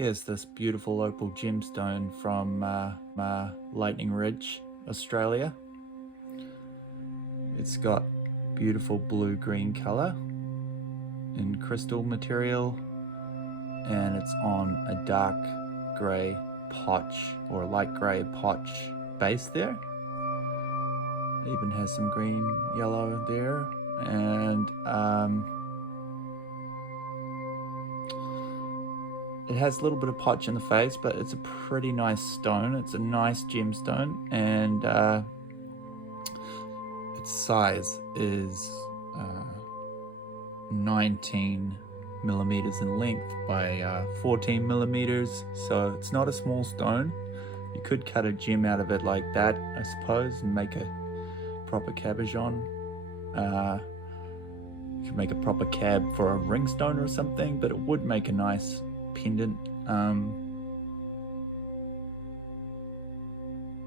Here's this beautiful opal gemstone from Lightning Ridge, Australia. It's got beautiful blue-green color in crystal material, and it's on a dark gray potch or light gray potch base there. It even has some green yellow there, and it has a little bit of potch in the face, but it's a pretty nice stone. It's a nice gemstone, and its size is 19 millimeters in length by 14 millimeters, so it's not a small stone. You could cut a gem out of it like that, I suppose, and make a proper cabochon. You could make a proper cab for a ring stone or something, but it would make a nice pendant.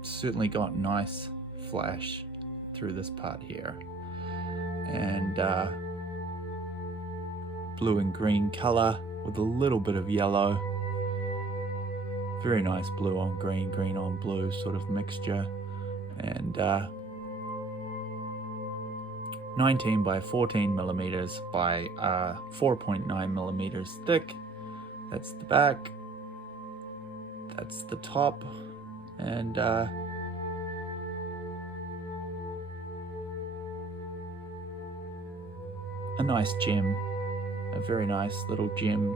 Certainly got nice flash through this part here, and blue and green color with a little bit of yellow. Very nice blue on green, green on blue sort of mixture, and 19 by 14 millimeters by 4.9 millimeters thick. That's the back, that's the top, and a nice gem, a very nice little gem,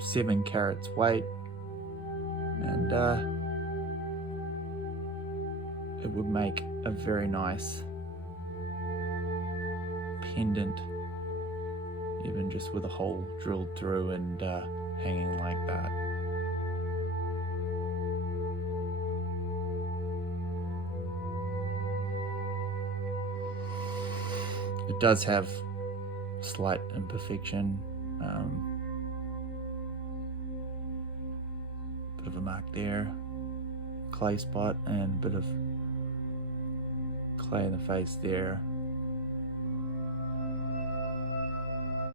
7 carats weight, and it would make a very nice pendant, even just with a hole drilled through and hanging like that. It does have slight imperfection, bit of a mark there, clay spot, and a bit of clay in the face there.